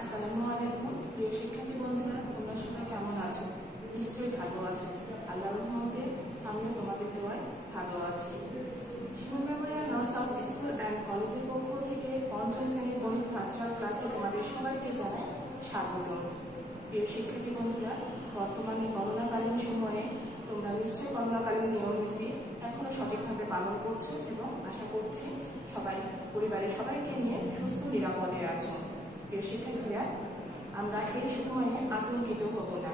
আসসালামু আলাইকুম প্রিয় শিক্ষার্থী বন্ধুরা, তোমরা সবাই কেমন আছো? নিশ্চয়ই ভালো আছো। আল্লাহর রহমতে আমিও তোমাদের দোয়ায় ভালো আছি। Shimul memorial north south school and কলেজের পক্ষ থেকে পঞ্চম শ্রেণীর গণিত ভার্চুয়াল ক্লাসে তোমাদের সবাইকে জানাই স্বাগতম। প্রিয় শিক্ষার্থী বন্ধুরা, বর্তমানে করোনাকালীন সময়ে তোমরা নিশ্চয়ই করোনাকালীন নিয়মনীতি এখনো সঠিকভাবে পালন করছো এবং আশা করছি সবাই পরিবারের সবাইকে নিয়ে সুস্থ নিরাপদে আছো। প্রিয় শিক্ষার্থীরা, আমরা এই সময়ে আতঙ্কিত হব না,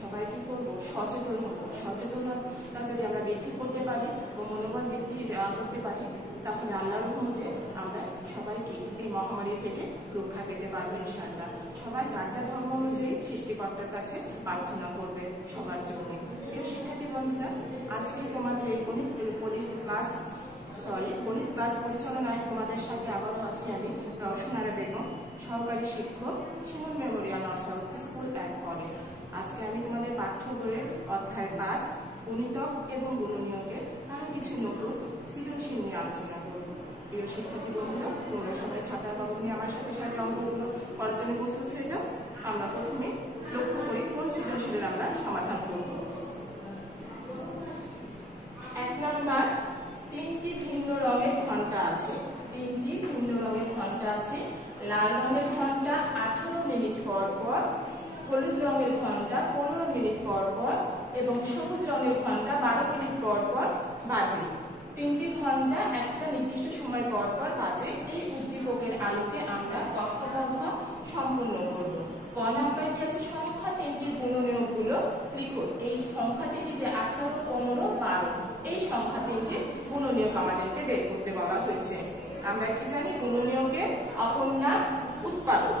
সবাই কি করবো, সচেতন হব। সচেতনতা যদি আমরা বৃদ্ধি করতে পারি ও মনোবল বৃদ্ধি করতে পারি, তাহলে আল্লাহর রহমতে আমরা সবাইকে এই মহামারী থেকে রক্ষা পেতে পারবো ইনশাআল্লাহ। সবাই যার যার ধর্ম অনুযায়ী সৃষ্টিকর্তার কাছে প্রার্থনা করবে সবার জন্য। প্রিয় শিক্ষার্থী বন্ধুরা, আজকে তোমাদের এই গণিত ক্লাস পরিচালনায় তোমাদের সাথে আবারও আছি আমি রওশনারা বেগম, সহকারী শিক্ষক, Shimul memorial north south school and college. আজকে আমি তোমাদের পাঠ্য বইয়ের অধ্যায় 5 গুণিতক এবং গুণনীয়কের আরো কিছু নতুন সৃজনশীল নিয়ে আলোচনা করব। প্রিয় শিক্ষার্থী বন্ধুরা, তোমরা সবাই খাতা কলম নিয়ে আমার সাথে সাথে অঙ্কগুলো করার জন্য প্রস্তুত হয়ে যাও। আমরা প্রথমে লক্ষ্য করি কোন সৃজনশীলের আমরা সমাধান করব। 1 নম্বর, 3টি ভিন্ন রঙের ঘন্টা আছে। 3টি ভিন্ন রঙের ঘন্টা আছে। লাল রঙের ঘন্টা 18 মিনিট পর পর, হলুদ রঙের ঘন্টা 15 মিনিট পর পর এবং সবুজ রঙের ঘন্টা 12 মিনিট পর পর বাজে। 3টি ঘন্টা একটা নির্দিষ্ট সময় পর পর বাজে। এই উদ্দীপকের আলোকে আমরা কক্ষপথ সম্পূর্ণ করব। ক নাম্বার আছে সংখ্যা 3টির গুণনীয়কগুলো লিখো। এই সংখ্যা 3টি যে 18, 15, 12, এই সংখ্যা 3টির গুণনীয়ক আমাদেরকে বের করতে বলা হয়েছে। আমরা কি জানি, গুণনীয়কের অপর নাম উৎপাদক,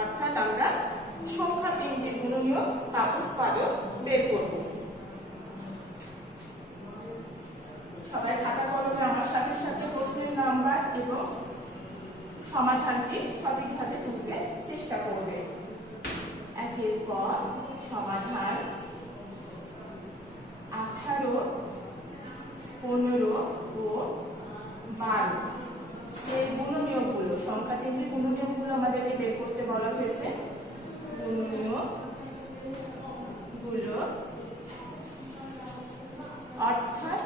অর্থাৎ আমরা সংখ্যা 3টির গুণনীয়ক বা উৎপাদক বের করব। সবাই খাতা কলমে আমার সাথে সাথে প্রশ্নের নাম্বার এবং সমাধানটি সঠিকভাবে তুলতে চেষ্টা করবে। 1 ক সমাধান 18, 15 ও 12 এই গুণনীয়কগুলো, সংখ্যা 3টির গুণনীয়কগুলো আমাদেরকে বের করতে বলা হয়েছে। গুণনীয়কগুলো অর্থাৎ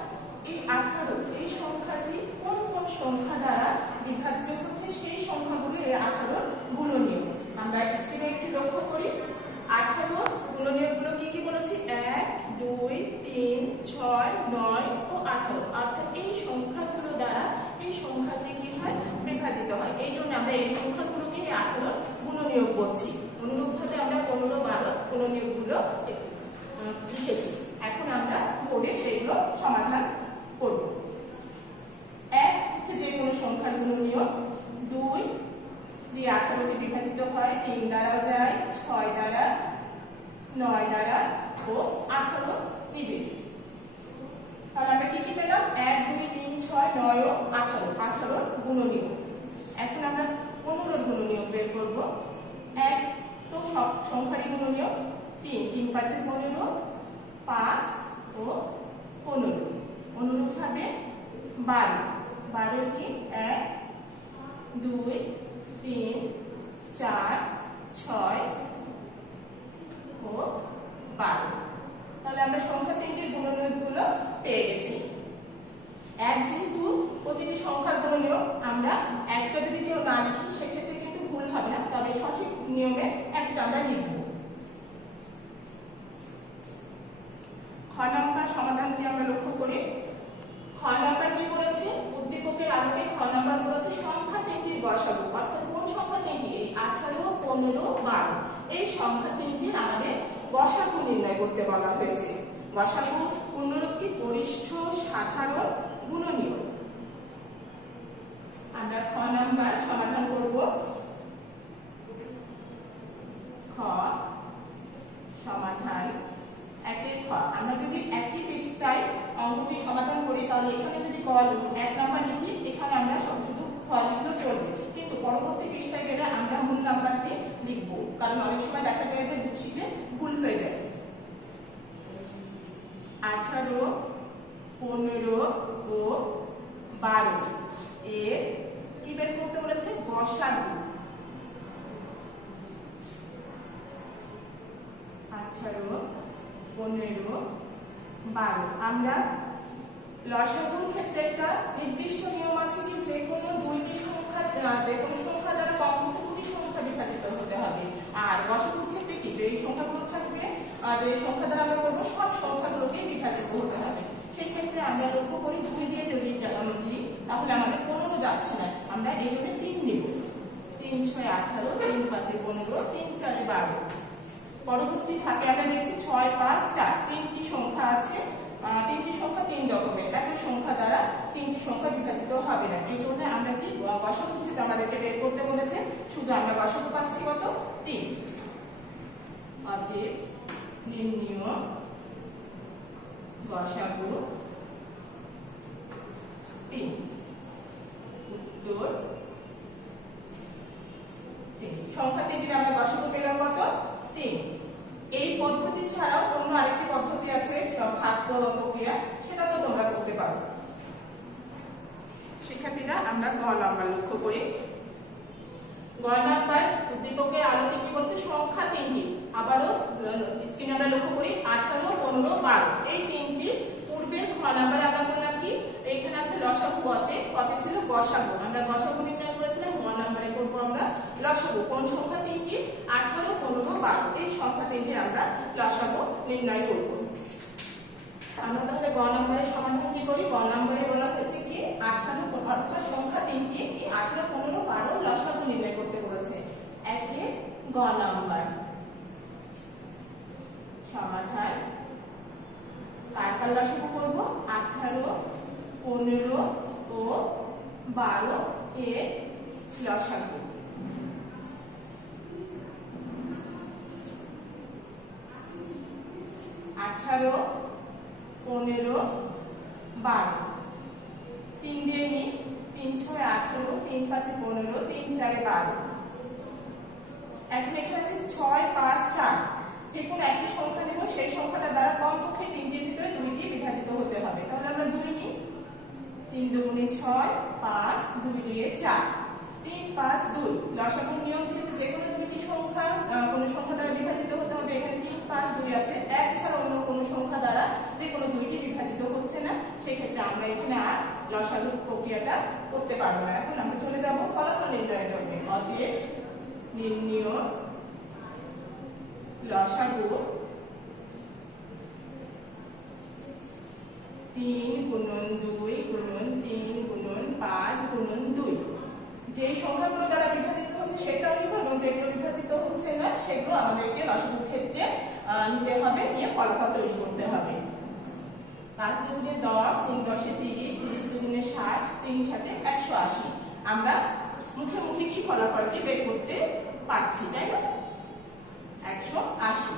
এই 18 এই সংখ্যাটি কোন কোন সংখ্যা দ্বারা বিভাজ্য হচ্ছে সেই সংখ্যাগুলো এই 18 গুণনীয়ক। আমরা স্ক্রিনে একটু লক্ষ্য করি। 18 গুণনীয়কগুলো কি কি বলেছি? 1, 2, 3, 6, 9 ও 18। অর্থাৎ এই সংখ্যাগুলো দ্বারা এই সংখ্যাটি কি হয়, বিভাজিত হয়। এই জন্য আমরা এই সংখ্যাগুলোকে 18 গুণনীয়ক বলছি। অনুরূপভাবে আমরা 15, 12 গুণনীয়কগুলো লিখেছি। এখন আমরা বোর্ডে সেগুলো সমাধান করব। 1 হচ্ছে যে কোনো সংখ্যার গুণনীয়ক, 2 দিয়ে 18কে বিভাজিত হয়, 3 দ্বারাও যায়, 6 দ্বারা, 9 দ্বারা ও 18 নিজে। তাহলে আমরা কি কি পেলাম? 1, 2, 3, 6, 9 ও 18 গুণনীয়ক। এখন আমরা 15 গুণনীয়ক বের করব। 1 তো সব সংখ্যারই গুণনীয়ক, 3, 3 5 15, 5 ও 15। অনুরূপভাবে 12 কি 1, 2, 3, 4, 6 ও 12। তাহলে আমরা সংখ্যা 3টির গুণনীয়কগুলো পেয়ে গেছি। 1 যেহেতু প্রতিটি সংখ্যার গুণনীয়ক, আমরা একটা যদি কেউ না লিখি সেক্ষেত্রে কিন্তু ভুল হবে না, তবে সঠিক নিয়মে একটা আমরা লিখব। খ নাম্বার সমাধানটি আমরা লক্ষ্য করি। খ নাম্বার কি বলেছে? উদ্দীপকের আলোকে খ নাম্বার বলেছে সংখ্যা 3টির গসাগু, অর্থাৎ কোন সংখ্যা 3টি? এই 18, 15, 12 এই সংখ্যা 3টির আমাদের গসাগু নির্ণয় করতে বলা হয়েছে। গসাগু পূর্ণরূপ কি? গরিষ্ঠ সাধারণ গুণনীয়ক। আমরা খ নাম্বার সমাধান করব। খ সমাধান 1 খ। আমরা যদি একই পৃষ্ঠায় অঙ্কটি সমাধান করি, তাহলে এখানে যদি 1 নাম্বার লিখি, এখানে আমরা শুধু খ লিখলেও চলবে, কিন্তু পরবর্তী পৃষ্ঠায় গেলে আমরা মূল নাম্বারটি লিখব, কারণ অনেক সময় দেখা যায় যে বুঝিতে ভুল হয়ে যায়। 18, 15 ও 12 এর কি বের করতে বলেছে? গসাগু। 15, 12। আমরা লসাগুর ক্ষেত্রে একটা নির্দিষ্ট নিয়ম আছে কি যে কোনো দুইটি সংখ্যা দ্বারা কমপক্ষে দুটি সংখ্যা বিভাজিত হতে হবে। আর গসাগুর ক্ষেত্রে কি যে এই সংখ্যাগুলো থাকবে যে সংখ্যা দ্বারা আমরা করবো সব সংখ্যাগুলোকে বিভাজিত হতে হবে। সেই ক্ষেত্রে আমরা লক্ষ্য করি 2 দিয়ে যদি দিই তাহলে আমাদের 15 যাচ্ছে না, আমরা এই জন্য 3 নেব। 3 6 18, 3 5 15, 3 4 12। পরবর্তী ধাপে আমরা দেখছি 6 5 4 তিনটি সংখ্যা আছে। তিনটি সংখ্যা 3 রকমের, একই সংখ্যা দ্বারা তিনটি সংখ্যা বিভাজিত হবে না। এই জন্য আমরা কি গসাগু হিসেবে আমাদেরকে বের করতে বলেছে, শুধু আমরা গসাগু পাচ্ছি কত 3। অতএব নির্ণয় গসাগু 3। উত্তর 3। সংখ্যা 3টির আমরা গসাগু পেলাম কত 3। এই পদ্ধতি ছাড়াও অন্য আরেকটি পদ্ধতি আছে ভাগ প্রক্রিয়া, সেটা তো তোমরা করতে পারো। শিক্ষার্থীরা আমরা গ নাম্বার লক্ষ্য করি। গ নাম্বার উদ্দীপকের আলোকে কি বলছে, সংখ্যা 3টি। আবারও স্ক্রিনে আমরা লক্ষ্য করি 18, 15, 12 এই তিনটি পূর্বের খ নাম্বারে আমরা করলাম কি, এইখানে আছে লসাগু, গতে ছিল গসাগু। আমরা গসাগু নির্ণয় করেছিলাম, গ নাম্বারে করব আমরা লসাগু। কোন সংখ্যা 3টি, 18, 15, 12 এই সংখ্যা 3টির আমরা লসাগু নির্ণয় করব। আমরা তাহলে গ নাম্বারের সমাধান কি করি, গ নাম্বারে বলা হয়েছে কি 18 অর্থাৎ সংখ্যা 3টি 18, 15, 12 লসাগু নির্ণয় করতে বলেছে। একে গ নাম্বার সমাধান কার লসাগু করব, 18, 15 ও 12 এর লসাগু। আঠারো, 15, 12 3 দিয়ে নি, 3 6 18, 3 5 15, 3 4 12। এখন এখানে আছে 6 5 4, যে কোনো একটি সংখ্যা নেব, সেই সংখ্যাটা দ্বারা কমপক্ষে 3টির ভিতরে 2টি বিভাজিত হতে হবে। তাহলে আমরা 2 নিই, 3 2 6 5, 2 2 4, 3 5 2। লসাগুর নিয়ম যেহেতু যে কোনো দুইটি সংখ্যা কোনো সংখ্যা দ্বারা বিভাজিত হতে হবে, এখানে 3 5 2 আছে, এক ছাড়া অন্য কোনো সংখ্যা দ্বারা যে কোনো দুইটি বিভাজিত হচ্ছে না, সেই ক্ষেত্রে আমরা এখানে আর লসাগুর প্রক্রিয়াটা করতে পারবো না। এখন আমরা চলে যাব ফলাফল নির্ণয়ের জন্য। অতএব নির্ণয় লসাগু 3 গুণন 2 গুণন 3 গুণন 5 গুণন 2। যে সংখ্যাগুলো দ্বারা বিভাজিত হচ্ছে সেটাও নিব, এবং যেগুলো বিভাজিত হচ্ছে না সেগুলো আমাদেরকে লসাগুর ক্ষেত্রে নিতে হবে, নিয়ে ফলাফল তৈরি করতে হবে। 5 দুগুণে 10, 3 10 30, 30 দুগুণে 60, 3 7 180। আমরা মুখে মুখে কি ফলাফলটি বের করতে পারছি, তাই না? 180।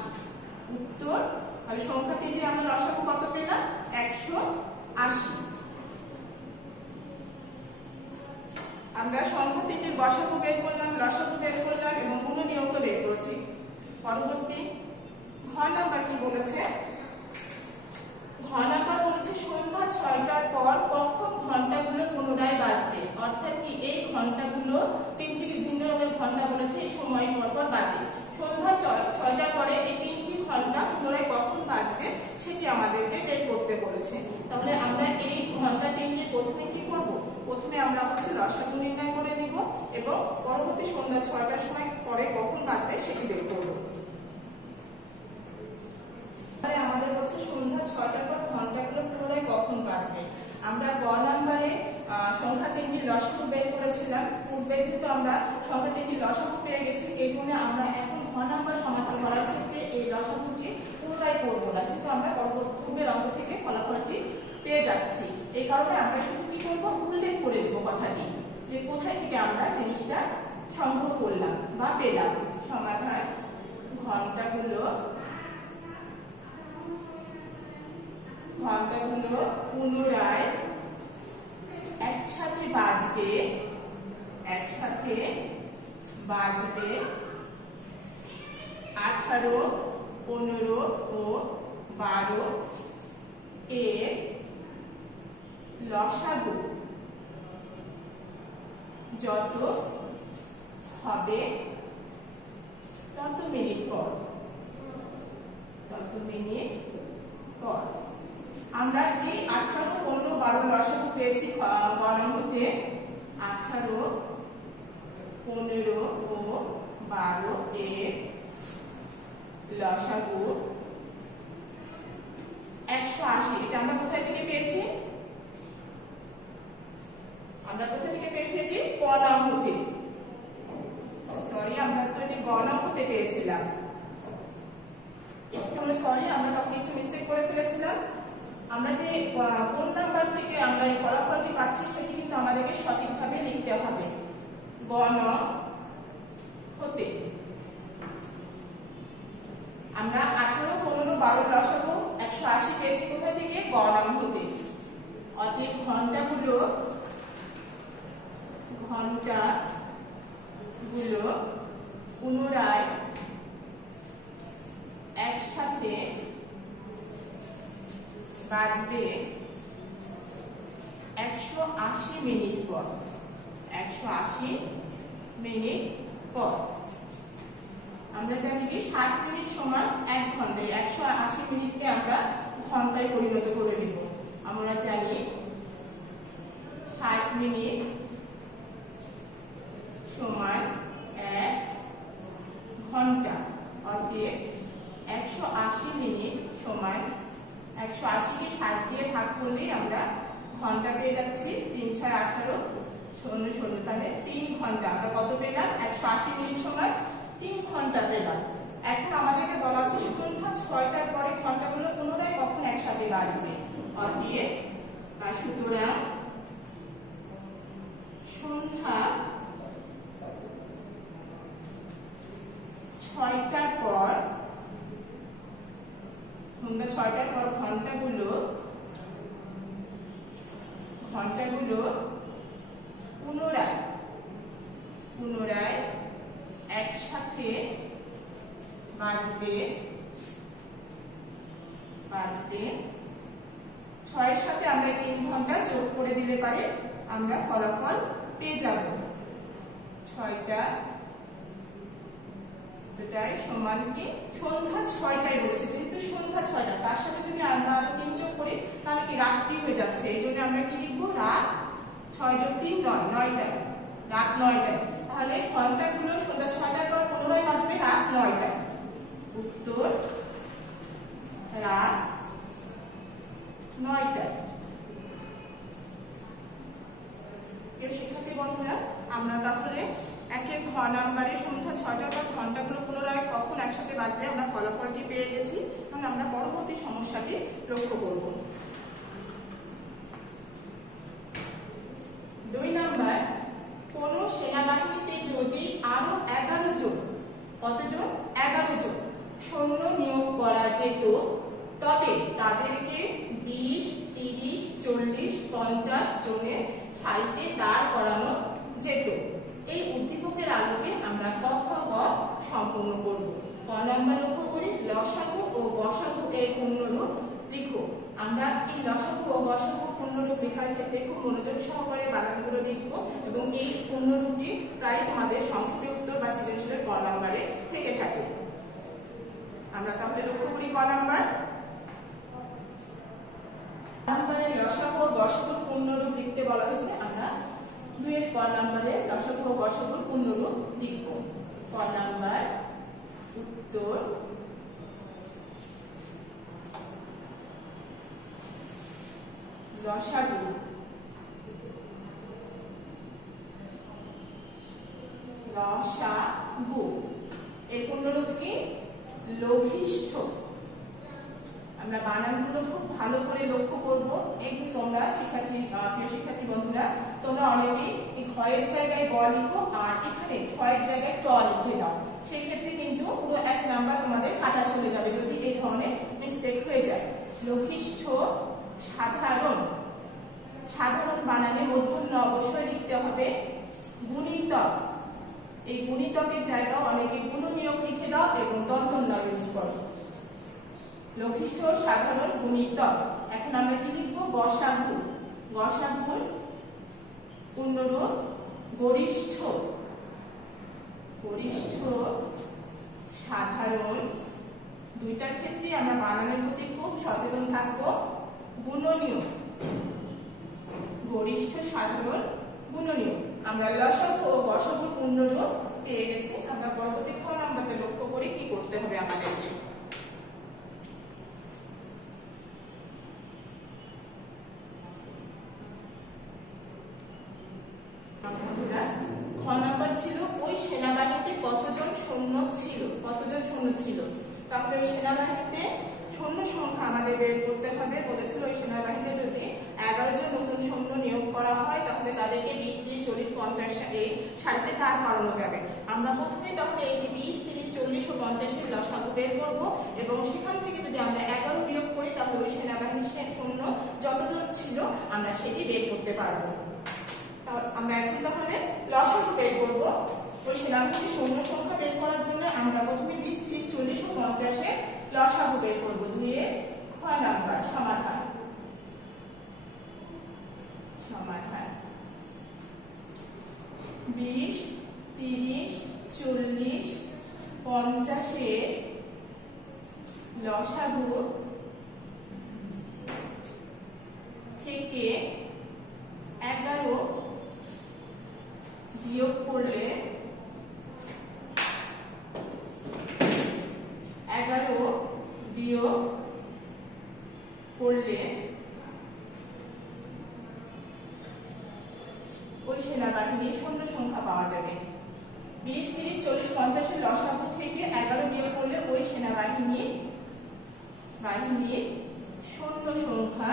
উত্তর তাহলে সংখ্যা 3টি আমরা লসাগু কত পেলাম, 180। আমরা সংখ্যা 3টির গসাগু বের করলাম, লসাগু বের করলাম এবং গুণনীয়ক তো বের করেছি। পরবর্তী ঘ নাম্বার কি বলেছে, ঘ নাম্বার বলেছে সন্ধ্যা 6টার পর কখন ঘন্টাগুলো পুনরায় বাজবে। অর্থাৎ কি এই ঘন্টাগুলো 3টি ভিন্ন রঙের ঘন্টা বলেছে, এই সময় পর পর বাজে। সন্ধ্যা 6টার পরে এই 3টি ঘন্টা পুনরায় কখন বাজবে সেটি আমাদেরকে বের করতে বলেছে। তাহলে আমরা এই ঘন্টা 3টি প্রথমে কি করব, প্রথমে আমরা হচ্ছে লসাগু নির্ণয় করে নিব এবং পরবর্তী সন্ধ্যা 6টার সময় পরে কখন বাজবে সেটি বের করব। আমাদের বলছে সন্ধ্যা 6টার পর ঘন্টাগুলো পুনরায় কখন বাজবে। আমরা গ নাম্বারে সংখ্যা 3টির লসাগু বের করেছিলাম, পূর্বে যেহেতু আমরা সংখ্যা 3টির লসাগু পেয়ে গেছি, এই জন্য আমরা এখন ঘ নাম্বার সমাধান করার ক্ষেত্রে এই লসাগুটি পুনরায় করবো না, যেহেতু আমরা পূর্বের অঙ্ক থেকে ফলাফলটি পেয়ে যাচ্ছি। এই কারণে আমরা শুধু কি করবো, উল্লেখ করে দেবো কথাটি যে কোথায় থেকে আমরা জিনিসটা সংগ্রহ করলাম বা পেলাম। সমাধান ঘন্টাগুলো পুনরায় একসাথে বাজবে 18, 15 ও 12 এর লসাগু যত হবে তত মিনিট পর, তত মিনিট পদ। আমরা এই 18, 15, 12 লসাগু পেয়েছি গ নম্বরে। 18, 15 ও 12 এর লসাগু 180। এটা আমরা কোথায় থেকে পেয়েছি? আমরা কোথা থেকে পেয়েছি? এটি ক নম্বরে। সরি, আমরা তো এটি গ নম্বরে পেয়েছিলাম। সরি, আমরা তখন একটু মিস্টেক করে ফেলেছিলাম। আমরা যে কোন নাম্বার থেকে আমরা এই ফলাফলটি পাচ্ছি সেটি কিন্তু আমাদেরকে সঠিকভাবে লিখতে হবে। গ হতে আমরা 18, 15, 12 লসাগু 180 পেয়েছি কোথায় থেকে? গ হতে। অতএব ঘন্টাগুলো পুনরায় একসাথে বাজবে 180 মিনিট পর। 180 মিনিট পর। আমরা জানি কি 60 মিনিট সমান 1 ঘন্টা। 180 মিনিটকে আমরা ঘন্টায় পরিণত করে নিব। আমরা জানি 60 মিনিট সমান 1 ঘন্টা। অতএব 180 মিনিট সমান 180 কে 60 দিয়ে ভাগ করলেই আমরা ঘন্টা পেয়ে যাচ্ছি। 3 6 18 0 0, তাহলে 3 ঘন্টা। আমরা কত পেলাম? 180 মিনিট সমান 3 ঘন্টা পেলাম। এখন আমাদেরকে বলা আছে সন্ধ্যা 6টার পরে ঘন্টাগুলো পুনরায় কখন একসাথে বাজবে। অতএব সুতরাং সন্ধ্যা 6টার পর ঘন্টাগুলো পুনরায় একসাথে বাজবে। 6-এর সাথে আমরা 3 ঘন্টা যোগ করে দিলে পারে আমরা ফলাফল পেয়ে যাব। 6টা সমান কি? সন্ধ্যা 6টায় বলেছে, যেহেতু সন্ধ্যা 6টা, তার সাথে যদি আমরা আরো 3 যোগ করি তাহলে কি রাত্রি হয়ে যাচ্ছে। এই জন্য আমরা কি লিখবো? রাত 6 যোগ 3 9, 9টায়। রাত 9টায়। তাহলে ঘন্টাগুলো সন্ধ্যা 6টার পর পুনরায় বাজবে রাত 9টায়। উত্তর রাত 9টায়। শিক্ষার্থী বন্ধুরা, আমরা তাহলে একের ঘ নাম্বারে সন্ধ্যা 6টার পর ঘন্টাগুলো পুনরায় কখন একসাথে বাজবে আমরা ফলাফলটি পেয়ে গেছি। এবং আমরা পরবর্তী সমস্যাটি লক্ষ্য করব। 2 নাম্বার, কোন সেনাবাহিনীতে যদি আরো 11 জন, কতজন? 11 জন সৈন্য নিয়োগ করা যেত, তবে তাদেরকে 20, 30, 40, 50 জনের সারিতে দাঁড় করানো যেত। এই উদ্দীপকের আলোকে আমরা ক খ গ সম্পূর্ণ করব। ক নাম্বার লক্ষ্য করি, লসাগু ও গসাগু এর পূর্ণরূপ লিখো। আমরা এই লসাগু ও গসাগু পূর্ণরূপ লেখার ক্ষেত্রে খুব মনোযোগ সহকারে বানানগুলো লিখব এবং এই পূর্ণরূপটি প্রায় তোমাদের সংক্ষেপে উত্তর বা সৃজনশীলের ক নাম্বারে থেকে থাকে। আমরা তাহলে লক্ষ্য করি ক নাম্বার। লসাগু ও গসাগুর পূর্ণরূপ লিখতে বলা হয়েছে। আমরা 2-এর ক নাম্বারে লসাগু ও গসাগুর পূর্ণরূপ লিখব। ক নাম্বার উত্তর লসাগু এর পূর্ণরূপ কি? লঘিষ্ঠ। আমরা বানানগুলো খুব ভালো করে লক্ষ্য করব। এই যে তোমরা শিক্ষার্থী বন্ধুরা, তোমরা অনেকেই এই ঘয়ের জায়গায় গ লিখো আর এখানে ঘয়ের জায়গায় ট লিখে দাও। সেই ক্ষেত্রে কিন্তু পুরো 1 নাম্বার তোমাদের কাটা চলে যাবে যদি এই ধরনের মিস্টেক হয়ে যায়। লঘিষ্ঠ সাধারণ বানানে মূর্ধন্য অবশ্যই লিখতে হবে। গুণিতক, এই গুণিতকের জায়গা অনেকে গুণনীয়ক লিখে দাও এবং দন্তন্য ইউজ করো। লঘিষ্ঠ সাধারণ গুণিতক। এখন আমরা কি লিখবো? গসাগু। গসাগুর পূর্ণরূপ দুইটার ক্ষেত্রে আমরা বানানের প্রতি খুব সচেতন থাকবো। গুণনীয়, গরিষ্ঠ সাধারণ গুণনীয়। আমরা লসাগু ও গসাগুর পূর্ণরূপ পেয়ে গেছি। আমরা পরবর্তী খ নাম্বারটা লক্ষ্য করি কি করতে হবে আমাদেরকে। খ নাম্বার ছিল ওই সেনাবাহিনীতে কতজন সৈন্য ছিল, কতজন সৈন্য ছিল। তাহলে ওই সেনাবাহিনীতে সৈন্য সংখ্যা আমাদের বের করতে হবে। বলেছিল ওই সেনাবাহিনীতে যদি 11 জন নতুন সৈন্য নিয়োগ করা হয় তাহলে তাদেরকে 20, 30, 40, 50 এই সারিতে দাঁড় করানো যাবে। আমরা প্রথমে তখন এই যে 20, 30, 40 ও 50 এর লসাগু বের করব এবং সেখান থেকে যদি আমরা 11 বিয়োগ করি তাহলে ওই সেনাবাহিনীর সৈন্য যতজন ছিল আমরা সেটি বের করতে পারবো। আমরা এখন তাহলে লসাগু বের করব। ওই সেনাবাহিনীর সৈন্য সংখ্যা বের করার জন্য আমরা প্রথমে 20, 30, 40 ও 50 এর লসাগু বের করব। 2 এর খ নাম্বার সমাধান। সমাধান 20, 30, 40, 50 এর লসাগু থেকে 11 বিয়োগ করলে 11 বিয়োগ করলে ওই সেনাবাহিনীর সৈন্য সংখ্যা পাওয়া যাবে। 20, 30, 40, 50 এর লসাগু থেকে 11 বিয়োগ করলে ওই সেনাবাহিনীর সৈন্য সংখ্যা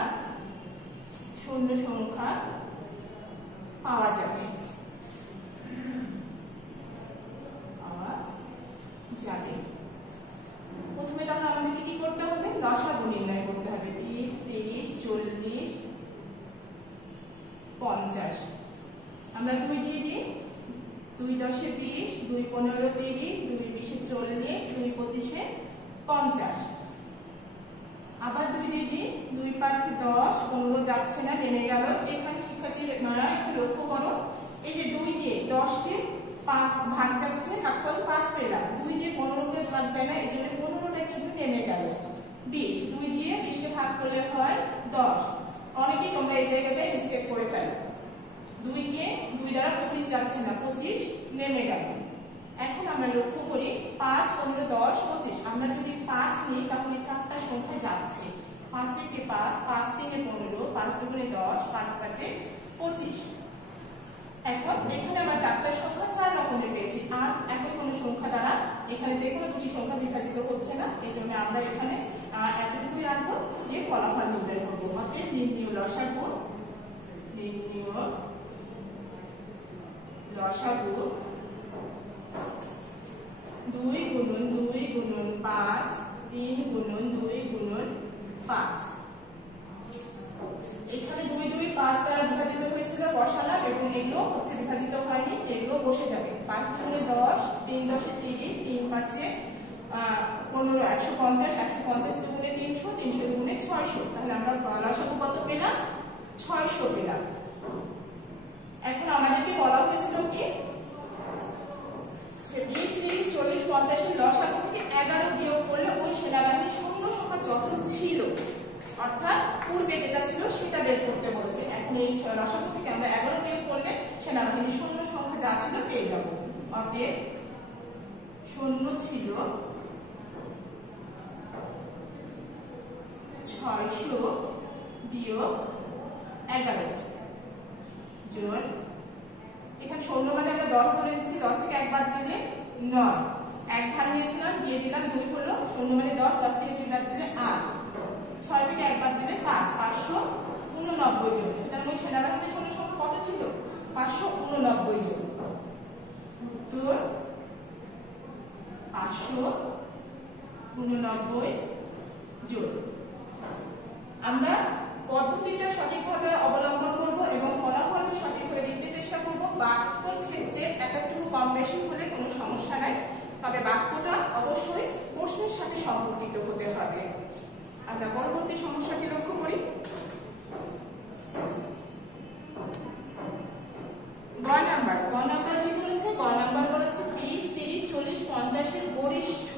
পাওয়া যাবে। প্রথমে তাহলে আমাদেরকে কি করতে হবে, লসাগু নির্ণয় করতে হবে। 20, 30, 40, 50 আমরা 2 দিয়ে দিই। 2 10 20, 2 15 30, 2 20 40, 2 25 50। আবার 2 দিয়ে দিই। 2 5 10, 15 যাচ্ছে না, নেমে গেল। এখানে শিক্ষার্থীরা একটু লক্ষ্য করো, এই যে 2 দিয়ে 10 কে 5 ভাগ যাচ্ছে, ভাগফল 5 পেলাম। 2 দিয়ে 15 কে ভাগ যায় না, এজন্য 15টা কিন্তু নেমে গেল। 20, 2 দিয়ে 20 কে ভাগ করলে হয় 10। অনেকেই তোমরা এই জায়গাটায় মিস্টেক করে ফেলো। 2 কে 2 দ্বারা 25 যাচ্ছে না, 25 নেমে গেল। এখন আমরা লক্ষ্য করি 5, 15, 10, 25। আমরা যদি 5 নিই তাহলে চারটা সংখ্যা যাচ্ছে। 5 একে 5, 5 3 15, 5 2 10, 5 5 25। এখন এখানে আমরা চারটা সংখ্যা 4 রকমের পেয়েছি। আর একই কোনো সংখ্যা দ্বারা এখানে যে কোনো দুটি সংখ্যা বিভাজিত হচ্ছে না, এই জন্য আমরা এখানে এতটুকুই রাখবো যে ফলাফল নির্ণয় করবো। অতএব নির্ণয় লসাগু 2 গুণন 2 গুণন 5, 3 গুণন 2 গুণন 5। এখানে 2 2 5 দ্বারা বিভাজিত হয়েছিল, বসালাম এবং এগুলো হচ্ছে বিভাজিত হয়নি, এগুলো বসে যাবে। 5 2 10, 3 10 30, 3 5 15 150, 150 2 300, 300 2 600। তাহলে আমরা লসাগু কত পেলাম? 600 পেলাম। এখন আমাদেরকে বলা হয়েছিল কি 20, 30, 40, 50 এর লসাগু থেকে 11 বিয়োগ করলে ওই সেনাবাহিনীর সৈন্য সংখ্যা যত ছিল, অর্থাৎ পূর্বে যেটা ছিল সেটা বের করতে বলেছে। এখন এই লসাগু থেকে আমরা 11 বিয়োগ করলে সেনাবাহিনীর সৈন্য সংখ্যা যা ছিল পেয়ে যাব। অতএব সৈন্য ছিল 600 বিয়োগ 11 জন। এখানে সৈন্য মানে আমরা 10 ধরে নিচ্ছি, 10 থেকে 1 বাদ দিলে 9। 1 ধার নিয়েছিলাম, দিয়ে দিলাম 2 হলো। সৈন্য মানে 10, 10 থেকে 2 বাদ দিলে 8। 6 থেকে 1 বাদ দিলে 5, 589 জন। সুতরাং ওই সেনাবাহিনীর সৈন্য সংখ্যা কত ছিল? 589 জন। উত্তর 589 জন। আমরা পদ্ধতিটা সঠিকভাবে অবলম্বন করব এবং ফলাফলটা সঠিকভাবে দেখতে চেষ্টা করব। বাক্যর ক্ষেত্রে একটু কম বেশি হলে কোনো সমস্যা নাই, তবে বাক্যটা অবশ্যই প্রশ্নের সাথে সম্পর্কিত হতে হবে। আমরা পরবর্তী সমস্যাটি লক্ষ্য করি। গ নাম্বার কি বলেছে? গ নাম্বার বলেছে 20, 30, 40, 50 এর গরিষ্ঠ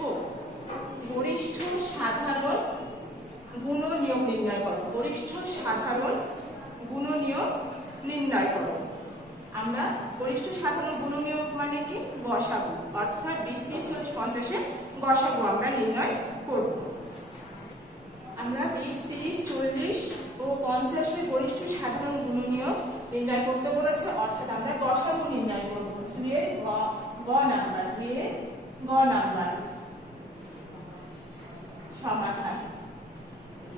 নির্ণয় করো। গরিষ্ঠ সাধারণ গুণনীয় নির্ণয় করো। আমরা গরিষ্ঠ সাধারণ গুণনীয় মানে কি গসাগু, অর্থাৎ 20 30 40 50 গসাগু আমরা নির্ণয় করব। আমরা 20 30 40 ও 50 গরিষ্ঠ সাধারণ গুণনীয় নির্ণয় করতে বলেছে, অর্থাৎ আমরা গসাগু নির্ণয় করব। 2 এর গ নাম্বার, 2 এর গ নাম্বার সমাধান।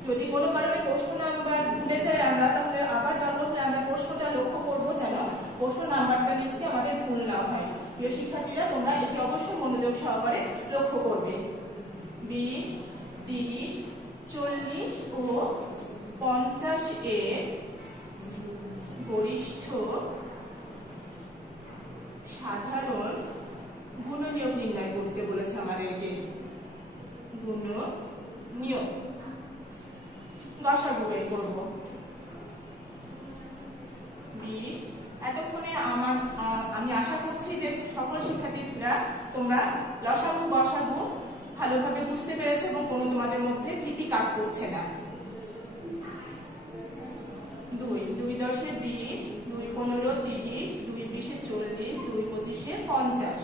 যদি কোনো কারণে প্রশ্ন নাম্বার ভুলে যাই আমরা, তাহলে আবার ডাউনলোড করে আমরা প্রশ্নটা লক্ষ্য করব যেন প্রশ্ন নাম্বারটা লিখতে আমাদের ভুল না হয়। প্রিয় শিক্ষার্থীরা, তোমরা এটি অবশ্যই মনোযোগ সহকারে লক্ষ্য করবে। 20 30 40 ও 50 এর গরিষ্ঠ সাধারণ গুণনীয়ক নির্ণয় করতে বলেছে আমাদেরকে। গুণনীয়ক গসাগু বের করব। 20 এতক্ষণে আমি আশা করছি যে সকল শিক্ষার্থীরা তোমরা লসাগু গসাগু ভালোভাবে বুঝতে পেরেছো এবং কোনো তোমাদের মধ্যে ভীতি কাজ করছে না। 2 2 10 20, 2 15 30, 2 20 40, 2 25 50,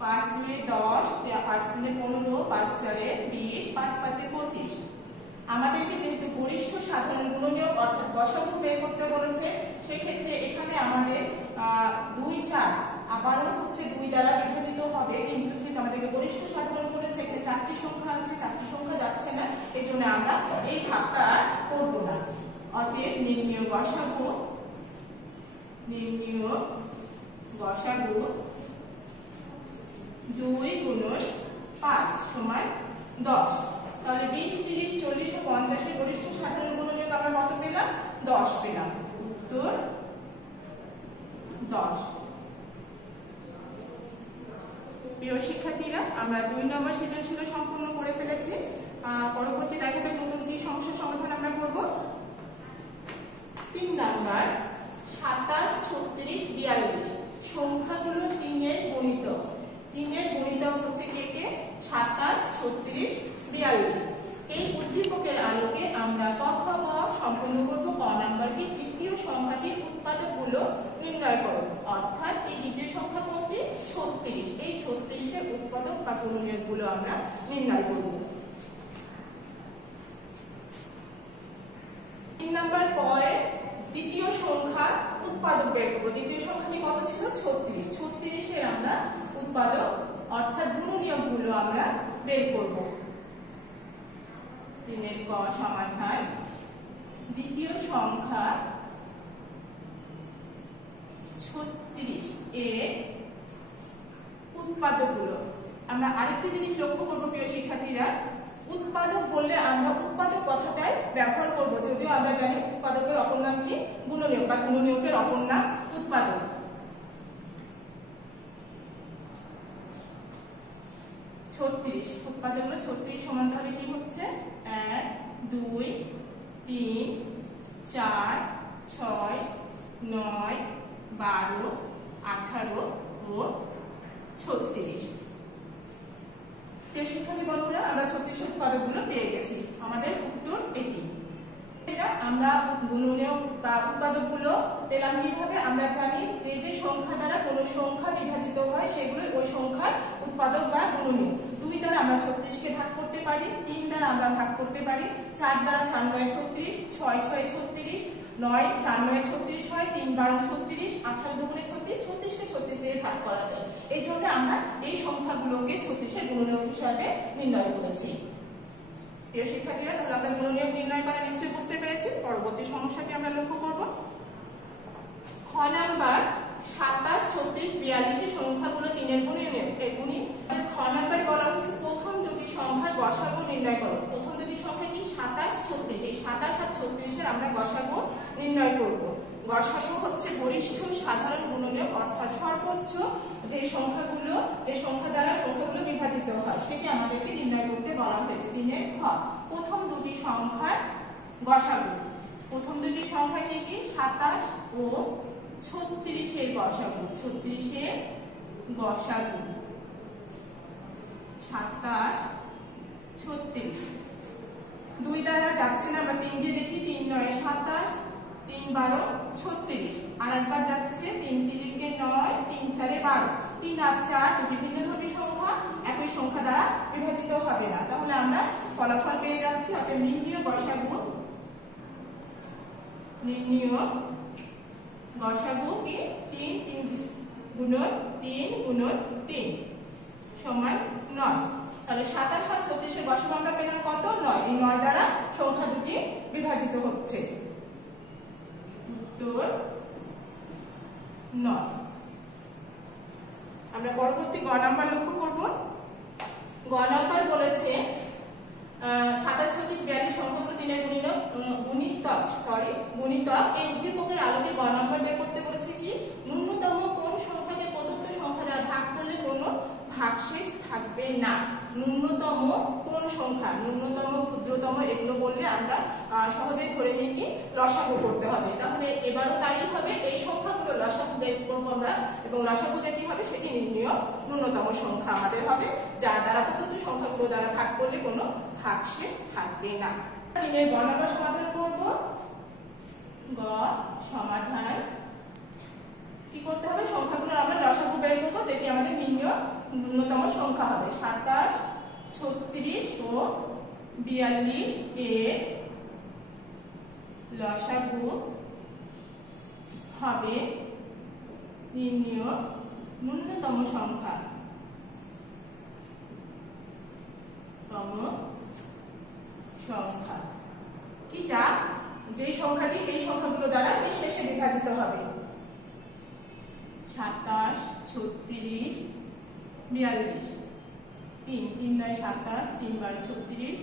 5 2 10, 5 3 15, 5 4 20, 5 5 25। আমাদেরকে যেহেতু গরিষ্ঠ সাধারণ গুণনীয়ক অর্থাৎ গসাগু বের করতে বলেছে, সেই ক্ষেত্রে এখানে আমাদের 2 4 আবারও হচ্ছে 2 দ্বারা বিভাজিত হবে, কিন্তু যেহেতু আমাদেরকে গরিষ্ঠ সাধারণ করেছে এখানে 4টি সংখ্যা আছে, 4টি সংখ্যা যাচ্ছে না, এই জন্য আমরা এই ভাগটা করব না। অতএব নির্ণীয় গসাগু 2 গুণন 5 সমান 10। তাহলে 20 30 40 ও 50 এর গরিষ্ঠ সাধারণ গুণনীয়ক আমরা কত পেলাম? 10 পেলাম। উত্তর 10। প্রিয় শিক্ষার্থীরা, আমরা 2 নম্বর সৃজনশীল সম্পূর্ণ করে ফেলেছি। পরবর্তী দেখা যাক নতুন কি সমস্যার সমাধান আমরা করব। 3 নাম্বার 27 36 42 সংখ্যাগুলো 3 এর গুণিতক। 3 এর গুণিতক হচ্ছে কে? 27 36 42। এই উদ্দীপকের আলোকে আমরা ক খ গ সম্পূর্ণ করব। ক নাম্বারটি দ্বিতীয় সংখ্যাটির উৎপাদকগুলো নির্ণয় করো, অর্থাৎ এই দ্বিতীয় সংখ্যা কোনটি? 36। এই 36 এর উৎপাদক বা গুণনীয়কগুলো আমরা নির্ণয় করব। 3 নাম্বার পরে দ্বিতীয় সংখ্যা উৎপাদক বের করব। দ্বিতীয় সংখ্যাটি কত ছিল? 36। 36 এর আমরা উৎপাদক অর্থাৎ গুণনীয়কগুলো আমরা বের করব। 3 এর ক সমাধান। দ্বিতীয় সংখ্যা 36 এর উৎপাদকগুলো। আমরা আরেকটি জিনিস লক্ষ্য করব প্রিয় শিক্ষার্থীরা, উৎপাদক বললে আমরা উৎপাদক কথাটাই ব্যবহার করব, যদিও আমরা জানি উৎপাদকের অপর নাম কি? গুণনীয়ক বা গুণনীয়কের অপর নাম উৎপাদক। 36 উৎপাদকগুলো 36 সমান তাহলে কি হচ্ছে? 1 2 3 4 6 9 12 18 ও 36। শিক্ষার্থী বন্ধুরা, আমরা 36 উৎপাদকগুলো পেয়ে গেছি। আমাদের উত্তর এটি। আমরা গুণনীয়ক বা উৎপাদকগুলো পেলাম কিভাবে? আমরা জানি যে যে সংখ্যা দ্বারা কোনো সংখ্যা বিভাজিত হয় সেগুলো ওই সংখ্যার উৎপাদক বা গুণনীয়ক। 2 দ্বারা আমরা 36 কে ভাগ করতে পারি, 3 দ্বারা আমরা ভাগ করতে পারি, 4 দ্বারা 4 9 36, 6 6 36, 9 4 9 36 হয়, 3 12 36, 18 2 36, 36 কে 36 দিয়ে ভাগ করা যায়। এই জন্য আমরা এই সংখ্যাগুলোকে 36 এর গুণনীয়ক হিসাবে নির্ণয় করেছি। প্রিয় শিক্ষার্থীরা, তাহলে আমরা গুণনীয়ক নির্ণয় করা নিশ্চয়ই বুঝতে পেরেছি। পরবর্তী সমস্যাটি আমরা লক্ষ্য করব। খ নাম্বার 27 36 42 সংখ্যাগুলো 3 এর গুণনীয়ক। খ নাম্বারে বলা হচ্ছে প্রথম দুটি সংখ্যার গসাগু নির্ণয় করো। প্রথম দুটি সংখ্যা কি? 27 36। এই 27 আর 36 এর আমরা গসাগু নির্ণয় করব। গসাগু হচ্ছে গরিষ্ঠ সাধারণ গুণনীয়ক, অর্থাৎ সর্বোচ্চ যে সংখ্যা দ্বারা সংখ্যাগুলো বিভাজিত হয় সেটি আমাদেরকে নির্ণয় করতে বলা হয়েছে। 3 এর খ প্রথম দুটি সংখ্যার গসাগু। প্রথম দুটি সংখ্যা কি? 27 ও 36 এর গসাগু। 36 এর গসাগু 27 36, 2 দ্বারা যাচ্ছে না, আমরা 3 দিয়ে দেখি, 3 9 27, 3 12 36, আর একবার যাচ্ছে 3 3 9, 3 4 12, 3 8 4 বিভিন্ন ধর্মী সংখ্যা একই সংখ্যা দ্বারা বিভাজিত হবে না। তাহলে আমরা ফলাফল পেয়ে যাচ্ছি, অতএব নির্ণীয় গসাগু কি 3 3 গুণন 3 গুণন 3 সমান 9। তাহলে 27 আর 36 এর গসাগু আমরা পেলাম কত? 9। এই 9 দ্বারা সংখ্যা দুটি বিভাজিত হচ্ছে। উত্তর 9। আমরা পরবর্তী গ নাম্বার লক্ষ্য করব। গ নাম্বার বলেছে 27 36 42 সংখ্যাগুলো 3 এর গুণিতক। এই উদ্দীপকের আলোকে গ নাম্বার বের করতে বলেছে কি ন্যূনতম কোন সংখ্যাকে প্রদত্ত সংখ্যা দ্বারা ভাগ করলে কোনো ভাগশেষ থাকবে না। ন্যূনতম কোন সংখ্যা, ন্যূনতম ক্ষুদ্রতম এগুলো বললে আমরা সহজেই ধরে নিই কি লসাগু করতে হবে। তাহলে এবারও তাই হবে, এই সংখ্যাগুলো লসাগু বের করবো আমরা, এবং লসাগু যেটি হবে সেটি নির্ণীয় ন্যূনতম সংখ্যা আমাদের হবে, যার দ্বারা প্রদত্ত সংখ্যাগুলো দ্বারা ভাগ করলে কোনো ভাগশেষ থাকবে না। তিনের গ নাম্বার সমাধান করব। গ সমাধান কি করতে হবে? সংখ্যাগুলো আমরা লসাগু বের করবো, যেটি আমাদের নির্ণীয় ন্যূনতম সংখ্যা হবে। 27 36 ও 42 এর লসাগু হবে নির্ণীয় ন্যূনতম সংখ্যা কি, যা যে সংখ্যাটি এই সংখ্যাগুলো দ্বারা নিঃশেষে বিভাজিত হবে। 27 36 42, 3 3 9 27, 3 12 36,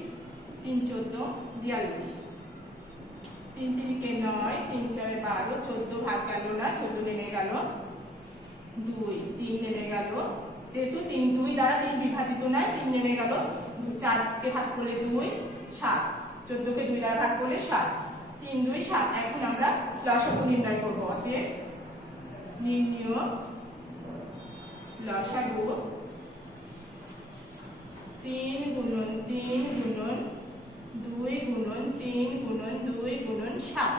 3 14 42, 3 3 9, 3 4 12, 14 ভাগ গেল না, 14 নেমে গেল, 2 3 নেমে গেল, যেহেতু 3 2 দ্বারা 3 বিভাজিত নয়, 3 নেমে গেল, 4 কে ভাগ করলে 2 7, 14 কে 2 দ্বারা ভাগ করলে 7, 3 2 7। এখন আমরা লসাগু নির্ণয় করব। অতএব নির্ণীয় লসাগু 3 গুণন 3 গুণন 2 গুণন 3 গুণন 2 গুণন 7।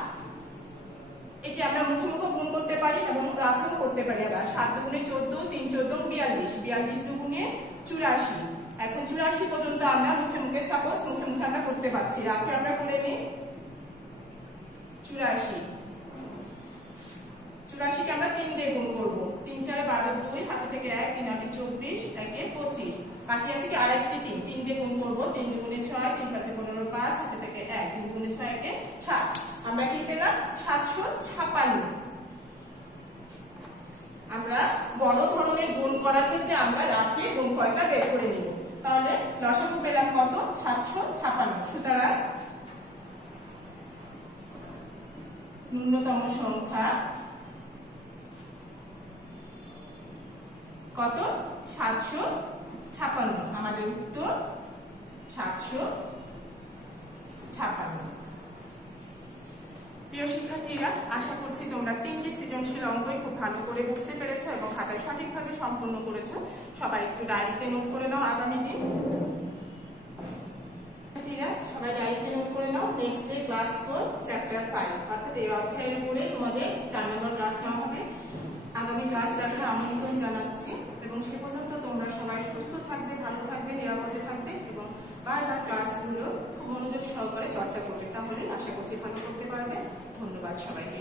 এটি আমরা মুখে মুখে গুণ করতে পারি এবং রাখেও করতে পারি। আবার 7 দুগুণে 14, 3 14 42, 42 দুগুণে 84। এখন 84 পর্যন্ত আমরা মুখে মুখে আমরা করতে পারছি, রাখে আমরা করে নিই। 84 কে আমরা 3 দিয়ে গুণ করব। 3 4 12, 2 হাতে থেকে 1, 3 8 24, 1 25, বাকি আছে কি আরেকটি 3 দিয়ে গুণ করব। 3 দুগুণে 6, 3 5 15, 5 হাতে থেকে 1, 3 দুগুণে 6 1 7। আমরা কি পেলাম? 756। আমরা বড় ধরনের গুণ করার ক্ষেত্রে আমরা রাখে গুণফলটা বের করে নিব। তাহলে লসাগু পেলাম কত? 756। সুতরাং ন্যূনতম সংখ্যা কত? 756। আমাদের উত্তর 756। প্রিয় শিক্ষার্থীরা, আশা করছি তোমরা 3টি সৃজনশীল অঙ্কই খুব ভালো করে বুঝতে পেরেছো এবং খাতায় সঠিকভাবে সম্পন্ন করেছো। সবাই একটু ডায়েরিতে নোট করে নাও আগামী দিন। সবাই ডায়েরিতে নোট করে নাও। নেক্সট ডে ক্লাস 4 চ্যাপ্টার 5, অর্থাৎ এই অধ্যায়ের উপরে তোমাদের 4 নম্বর ক্লাস নেওয়া হবে। আগামী ক্লাস দেখার আমন্ত্রণ জানাচ্ছি এবং সে পর্যন্ত তোমরা সবাই সুস্থ থাকবে, ভালো থাকবে, নিরাপদে থাকবে এবং বারবার ক্লাসগুলো খুব মনোযোগ সহকারে চর্চা করবে। তাহলে আশা করছি ভালো করতে পারবে। ধন্যবাদ সবাইকে।